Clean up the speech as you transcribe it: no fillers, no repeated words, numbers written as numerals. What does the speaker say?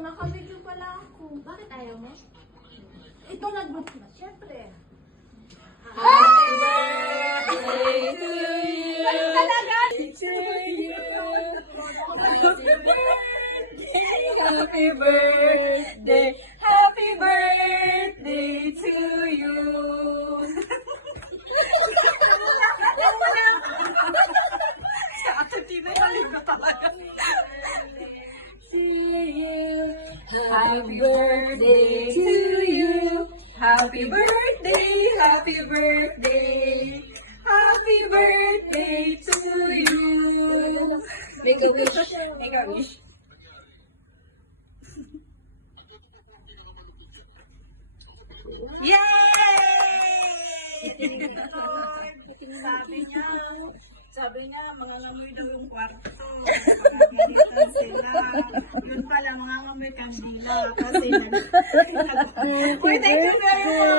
naka-video pala ako. Bakit ayaw mo? Ito nag-book na, syempre. Happy birthday to you! Ano talaga? To you! Happy birthday! Happy birthday to you! Sa ating tinayalig ko talaga. To you! Happy birthday to you! Happy birthday! Happy birthday! Happy birthday to you! Make a wish. Make a wish. Yay! Sabi niya, mga ngamoy daw yung kwarto. Pagkakalitan sila. Yun pala, mga ngamoy kandila. Kasi Uy, thank you very much!